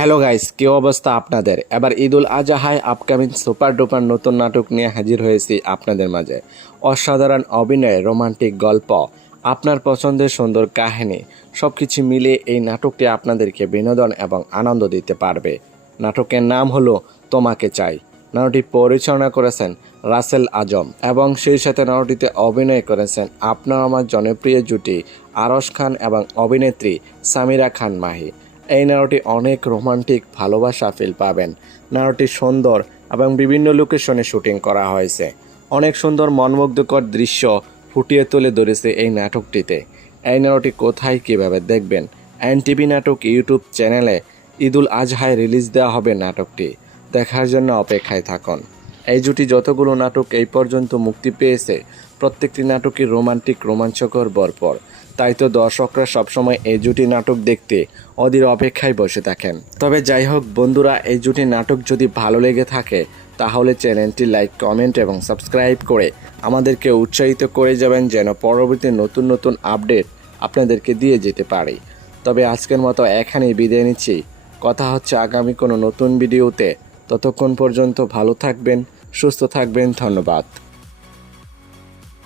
Hello guys, কি অবস্থা আপনাদের? এবার ঈদুল আজহায় আপকামিং সুপার ডুপার নতুন নাটক নিয়ে হাজির হয়েছি আপনাদের মাঝে। অসাধারণ অভিনয়, রোমান্টিক গল্প, আপনার পছন্দের সুন্দর কাহিনী, সব কিছু মিলিয়ে এই নাটকটি আপনাদেরকে বিনোদন এবং আনন্দ দিতে পারবে। নাটকের নাম হলো তোমাকে চাই। নাটকটি পরিচালনা করেছেন রাসেল আজম এবং সেই সাথে নাটকটিতে অভিনয় করেছেন আপনার আমার জনপ্রিয় জুটি আরশ খান এবং অভিনেত্রী সামিরা খান মাহি। এই নাটকটি অনেক রোমান্টিক ভালোবাসা ফিল পাবেন। নাটকটি সুন্দর এবং বিভিন্ন লোকেশনে শুটিং করা হয়েছে। অনেক সুন্দর মনমুগ্ধকর দৃশ্য ফুটিয়ে তুলে ধরেছে এই নাটকটিতে। এই নাটকটি কোথায় কিভাবে দেখবেন? এনটিভি নাটক ইউটিউব চ্যানেলে ঈদুল আজহায় রিলিজ দেওয়া হবে নাটকটি। দেখার জন্য অপেক্ষায় থাকুন। এই জুটি যতগুলো নাটক এই পর্যন্ত মুক্তি পেয়েছে প্রত্যেকটি নাটকই রোমান্টিক, রোমাঞ্চকর, ভরপুর। তাই তো দর্শকরা সবসময় এই জুটি নাটক দেখতে অধীর অপেক্ষায় বসে থাকেন। তবে যাই হোক বন্ধুরা, এই জুটি নাটক যদি ভালো লেগে থাকে তাহলে চ্যানেলটি লাইক, কমেন্ট এবং সাবস্ক্রাইব করে আমাদেরকে উৎসাহিত করে যাবেন, যেন পরবর্তী নতুন নতুন আপডেট আপনাদেরকে দিয়ে যেতে পারি। তবে আজকের মতো এখানেই বিদায় নিচ্ছি। কথা হচ্ছে আগামী কোনো নতুন ভিডিওতে। ততক্ষণ পর্যন্ত ভালো থাকবেন, সুস্থ থাকবেন। ধন্যবাদ।